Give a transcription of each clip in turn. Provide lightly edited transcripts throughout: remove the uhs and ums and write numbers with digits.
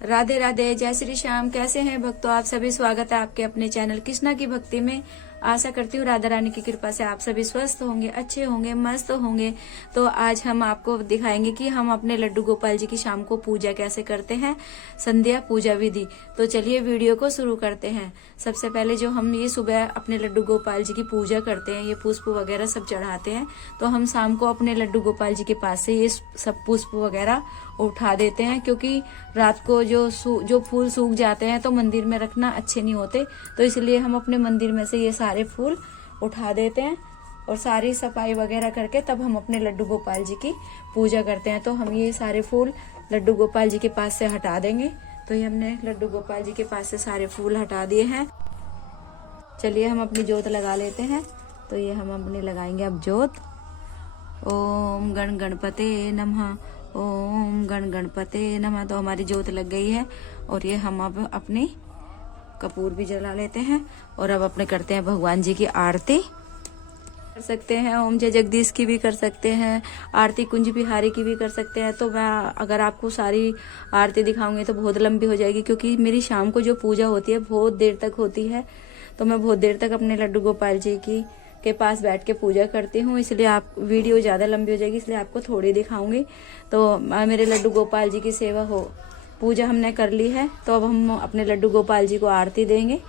राधे राधे, जय श्री श्याम। कैसे हैं भक्तों आप सभी? स्वागत है आपके अपने चैनल कृष्णा की भक्ति में। आशा करती हूँ राधा रानी की कृपा से आप सभी स्वस्थ होंगे, अच्छे होंगे, मस्त होंगे। तो आज हम आपको दिखाएंगे कि हम अपने लड्डू गोपाल जी की शाम को पूजा कैसे करते हैं, संध्या पूजा विधि। तो चलिए वीडियो को शुरू करते हैं। सबसे पहले जो हम ये सुबह अपने लड्डू गोपाल जी की पूजा करते हैं, ये पुष्प वगैरह सब चढ़ाते हैं, तो हम शाम को अपने लड्डू गोपाल जी के पास से ये सब पुष्प वगैरह उठा देते हैं, क्योंकि रात को जो फूल सूख जाते हैं तो मंदिर में रखना अच्छे नहीं होते। तो इसलिए हम अपने मंदिर में से ये सारे फूल उठा देते हैं और सारी सफाई वगैरह करके तब हम अपने लड्डू गोपाल जी की पूजा करते हैं। तो हम ये सारे फूल लड्डू गोपाल जी के पास से हटा देंगे। तो ये हमने लड्डू गोपाल जी के पास से सारे फूल हटा दिए हैं। चलिए हम अपनी जोत लगा लेते हैं। तो ये हम अपने लगाएंगे अब जोत। ओम गण गणपते नमः, ओम गण गणपते नमः। तो हमारी जोत लग गई है और ये हम अब अपनी कपूर भी जला लेते हैं और अब अपने करते हैं भगवान जी की आरती। कर सकते हैं ओम जय जगदीश की भी कर सकते हैं, आरती कुंज बिहारी की भी कर सकते हैं। तो मैं अगर आपको सारी आरती दिखाऊंगी तो बहुत लंबी हो जाएगी, क्योंकि मेरी शाम को जो पूजा होती है बहुत देर तक होती है। तो मैं बहुत देर तक अपने लड्डू गोपाल जी की के पास बैठ के पूजा करती हूँ, इसलिए आप वीडियो ज्यादा लंबी हो जाएगी, इसलिए आपको थोड़ी दिखाऊंगी। तो मेरे लड्डू गोपाल जी की सेवा हो पूजा हमने कर ली है। तो अब हम अपने लड्डू गोपाल जी को आरती देंगे।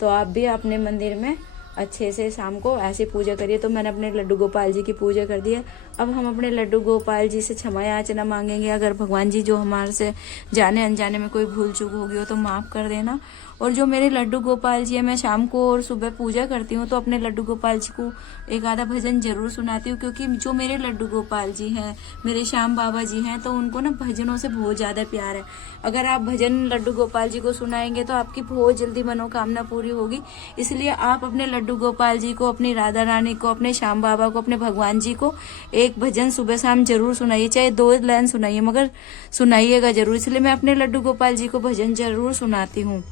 तो आप भी अपने मंदिर में अच्छे से शाम को ऐसे पूजा करिए। तो मैंने अपने लड्डू गोपाल जी की पूजा कर दी है। अब हम अपने लड्डू गोपाल जी से क्षमा याचना मांगेंगे। अगर भगवान जी जो हमारे से जाने अनजाने में कोई भूल चूक होगी हो तो माफ कर देना। और जो मेरे लड्डू गोपाल जी है, मैं शाम को और सुबह पूजा करती हूँ तो अपने लड्डू गोपाल जी को एक आधा भजन जरूर सुनाती हूँ, क्योंकि जो मेरे लड्डू गोपाल जी हैं, मेरे श्याम बाबा जी हैं, तो उनको ना भजनों से बहुत ज्यादा प्यार है। अगर आप भजन लड्डू गोपाल जी को सुनाएंगे तो आपकी बहुत जल्दी मनोकामना पूरी होगी। इसलिए आप अपने लड्डू गोपाल जी को, अपनी राधा रानी को, अपने श्याम बाबा को, अपने भगवान जी को एक भजन सुबह शाम जरूर सुनाइए, चाहे 2 लाइन सुनाइए, मगर सुनाइएगा जरूर। इसलिए मैं अपने लड्डू गोपाल जी को भजन जरूर सुनाती हूँ।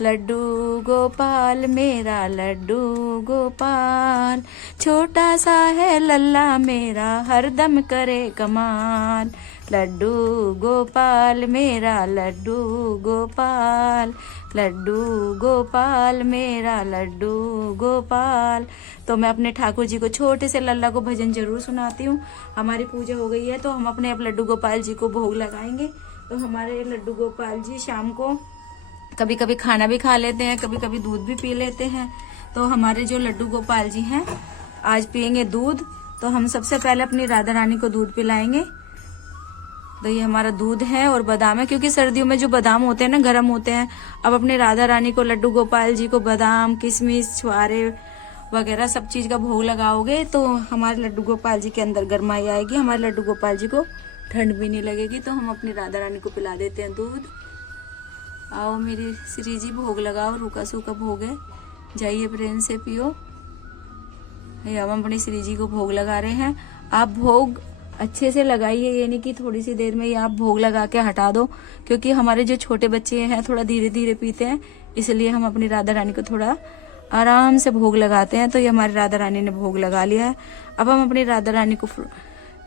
लड्डू गोपाल मेरा लड्डू गोपाल, छोटा सा है लल्ला मेरा हरदम करे कमाल। लड्डू गोपाल मेरा लड्डू गोपाल, लड्डू गोपाल मेरा लड्डू गोपाल। तो मैं अपने ठाकुर जी को, छोटे से लल्ला को भजन जरूर सुनाती हूँ। हमारी पूजा हो गई है तो हम अपने अब लड्डू गोपाल जी को भोग लगाएंगे। तो हमारे लड्डू गोपाल जी शाम को कभी कभी खाना भी खा लेते हैं, कभी कभी दूध भी पी लेते हैं। तो हमारे जो लड्डू गोपाल जी हैं आज पियेंगे दूध। तो हम सबसे पहले अपनी राधा रानी को दूध पिलाएंगे। तो ये हमारा दूध है और बादाम है, क्योंकि सर्दियों में जो बादाम होते हैं ना गर्म होते हैं। अब अपने राधा रानी को, लड्डू गोपाल जी को बादाम, किशमिश, छुआरे वगैरह सब चीज का भोग लगाओगे तो हमारे लड्डू गोपाल जी के अंदर गर्माई आएगी, हमारे लड्डू गोपाल जी को ठंड भी नहीं लगेगी। तो हम अपनी राधा रानी को पिला देते हैं दूध। आओ मेरी श्री जी भोग लगाओ, रूखा सूखा भोग है, जाइए प्रेम से पियो। हम अपनी श्री जी को भोग लगा रहे हैं। आप भोग अच्छे से लगाइए, ये नहीं कि थोड़ी सी देर में ही आप भोग लगा के हटा दो, क्योंकि हमारे जो छोटे बच्चे हैं थोड़ा धीरे धीरे पीते हैं, इसलिए हम अपनी राधा रानी को थोड़ा आराम से भोग लगाते हैं। तो ये हमारी राधा रानी ने भोग लगा लिया है। अब हम अपनी राधा रानी को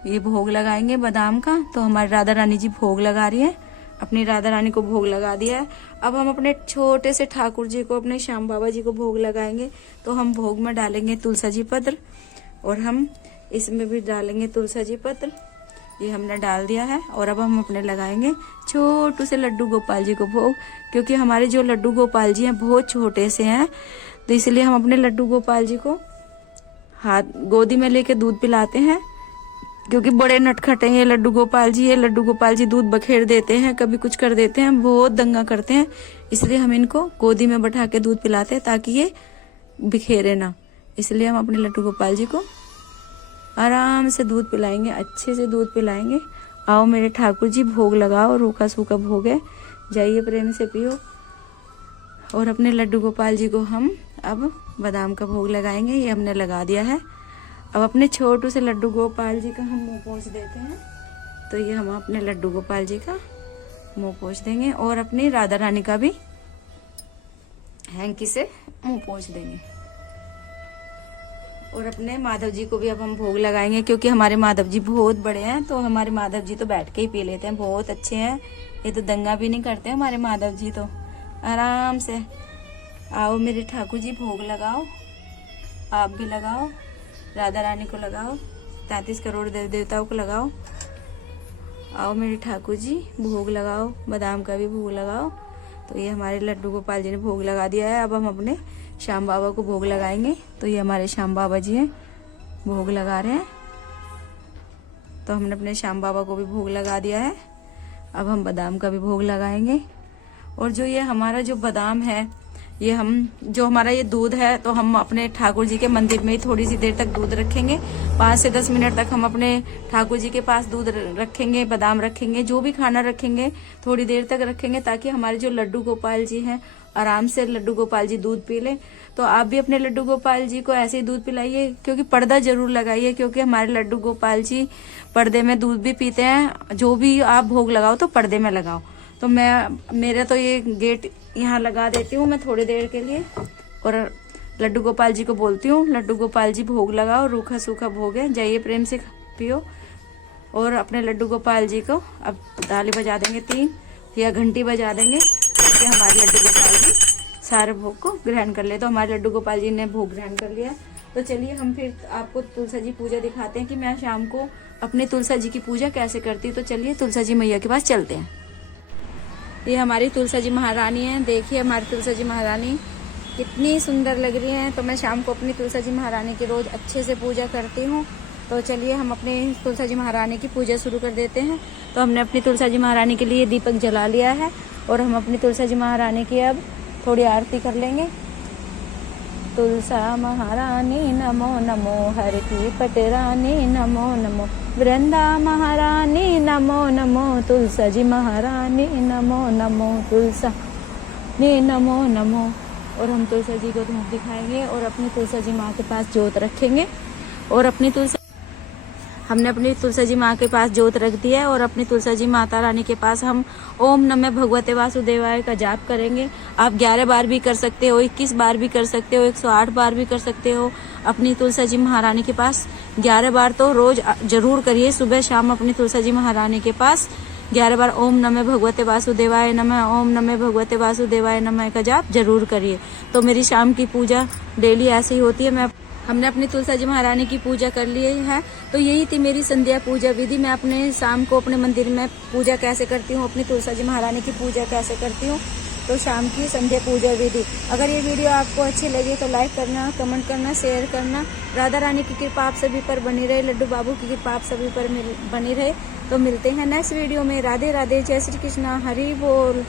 ये भोग लगाएंगे बादाम का। तो हमारी राधा रानी जी भोग लगा रही है, अपनी राधा रानी को भोग लगा दिया है। अब हम अपने छोटे से ठाकुर जी को, अपने श्याम बाबा जी को भोग लगाएंगे। तो हम भोग में डालेंगे तुलसी जी पत्र और हम इसमें भी डालेंगे तुलसी जी पत्र। ये हमने डाल दिया है। और अब हम अपने लगाएंगे छोटू से लड्डू गोपाल जी को भोग, क्योंकि हमारे जो लड्डू गोपाल जी हैं बहुत छोटे से हैं, तो इसलिए हम अपने लड्डू गोपाल जी को हाथ गोदी में लेके दूध पिलाते हैं, क्योंकि बड़े नटखट हैं ये लड्डू गोपाल जी। ये लड्डू गोपाल जी दूध बखेर देते हैं, कभी कुछ कर देते हैं, बहुत दंगा करते हैं। इसलिए हम इनको गोदी में बैठा के दूध पिलाते हैं ताकि ये बिखेरे ना। इसलिए हम अपने लड्डू गोपाल जी को आराम से दूध पिलाएंगे, अच्छे से दूध पिलाएंगे। आओ मेरे ठाकुर जी भोग लगाओ, रूखा सूखा भोग है, जाइए प्रेम से पियो। और अपने लड्डू गोपाल जी को हम अब बादाम का भोग लगाएंगे, ये हमने लगा दिया है। अब अपने छोटू से लड्डू गोपाल जी का हम मुंह पोंछ देते हैं। तो ये हम अपने लड्डू गोपाल जी का मुंह पोंछ देंगे और अपनी राधा रानी का भी हैंकी से मुंह पोंछ देंगे। और अपने माधव जी को भी अब हम भोग लगाएंगे, क्योंकि हमारे माधव जी बहुत बड़े हैं। तो हमारे माधव जी तो बैठ के ही पी लेते हैं, बहुत अच्छे हैं, ये तो दंगा भी नहीं करते हमारे माधव जी, तो आराम से। आओ मेरे ठाकुर जी, भोग लगाओ, आप भी लगाओ, राधा रानी को लगाओ, 33 करोड़ देव देवताओं को लगाओ। आओ मेरे ठाकुर जी, भोग लगाओ, बादाम का भी भोग लगाओ। तो ये हमारे लड्डू गोपाल जी ने भोग लगा दिया है। अब हम अपने श्याम बाबा को भोग लगाएंगे। तो ये हमारे श्याम बाबा जी हैं, भोग लगा रहे हैं। तो हमने अपने श्याम बाबा को भी भोग लगा दिया है। अब हम बादाम का भी भोग लगाएंगे। और जो ये हमारा जो बादाम है, ये हम जो हमारा ये दूध है, तो हम अपने ठाकुर जी के मंदिर में ही थोड़ी सी देर तक दूध रखेंगे। 5 से 10 मिनट तक हम अपने ठाकुर जी के पास दूध रखेंगे, बादाम रखेंगे, जो भी खाना रखेंगे थोड़ी देर तक रखेंगे, ताकि हमारे जो लड्डू गोपाल जी हैं आराम से लड्डू गोपाल जी दूध पी ले। तो आप भी अपने लड्डू गोपाल जी को ऐसे ही दूध पिलाइए, क्योंकि पर्दा जरूर लगाइए, क्योंकि हमारे लड्डू गोपाल जी पर्दे में दूध भी पीते हैं। जो भी आप भोग लगाओ तो पर्दे में लगाओ। तो मेरा तो ये गेट यहाँ लगा देती हूँ मैं थोड़ी देर के लिए, और लड्डू गोपाल जी को बोलती हूँ, लड्डू गोपाल जी भोग लगाओ, रूखा सूखा भोग है, जाइए प्रेम से पियो। और अपने लड्डू गोपाल जी को अब ताली बजा देंगे 3 या घंटी बजा देंगे, कि हमारे लड्डू गोपाल जी सारे भोग को ग्रहण कर ले। तो हमारे लड्डू गोपाल जी ने भोग ग्रहण कर लिया। तो चलिए हम फिर आपको तुलसा जी पूजा दिखाते हैं, कि मैं शाम को अपने तुलसा जी की पूजा कैसे करती हूँ। तो चलिए तुलसा जी मैया के पास चलते हैं। ये हमारी तुलसा जी महारानी है। देखिए हमारी तुलसा जी महारानी कितनी सुंदर लग रही है। तो मैं शाम को अपनी तुलसा जी महारानी की रोज अच्छे से पूजा करती हूँ। तो चलिए हम अपनी तुलसा जी महारानी की पूजा शुरू कर देते हैं। तो हमने अपनी तुलसा जी महारानी के लिए दीपक जला लिया है, और हम अपनी तुलसा जी महारानी की अब थोड़ी आरती कर लेंगे। तुलसा महारानी नमो नमो, हर की पटरानी नमो नमो, वृंदा महारानी नमो नमो, तुलसा जी महारानी नमो नमो, तुलसा ने नमो नमो। और हम तुलसा जी को धूप दिखाएंगे और अपनी तुलसा जी माँ के पास जोत रखेंगे। और हमने अपनी तुलसा जी माँ के पास जोत रख दी है, और अपनी तुलसा जी माता रानी के पास हम ओम नमः भगवते वासुदेवाय का जाप करेंगे। आप 11 बार भी कर सकते हो, 21 बार भी कर सकते हो, 108 बार भी कर सकते हो। अपनी तुलसा जी महारानी के पास 11 बार तो रोज जरूर करिए, सुबह शाम अपनी तुलसा जी महारानी के पास 11 बार ओम नमः भगवते वासुदेवाय नमः, ओम नमः भगवते वासुदेवाय नमः का जाप जरूर करिए। तो मेरी शाम की पूजा डेली ऐसे ही होती है। हमने अपनी तुलसा जी महारानी की पूजा कर ली है। तो यही थी मेरी संध्या पूजा विधि। मैं अपने शाम को अपने मंदिर में पूजा कैसे करती हूँ, अपनी तुलसा जी महारानी की पूजा कैसे करती हूँ। तो शाम की संध्या पूजा विधि। अगर ये वीडियो आपको अच्छी लगी तो लाइक करना, कमेंट करना, शेयर करना। राधा रानी की कृपा आप सभी पर बनी रहे, लड्डू बाबू की कृपा आप सभी पर बनी रहे। तो मिलते हैं नेक्स्ट वीडियो में। राधे राधे, जय श्री कृष्णा, हरि बोल।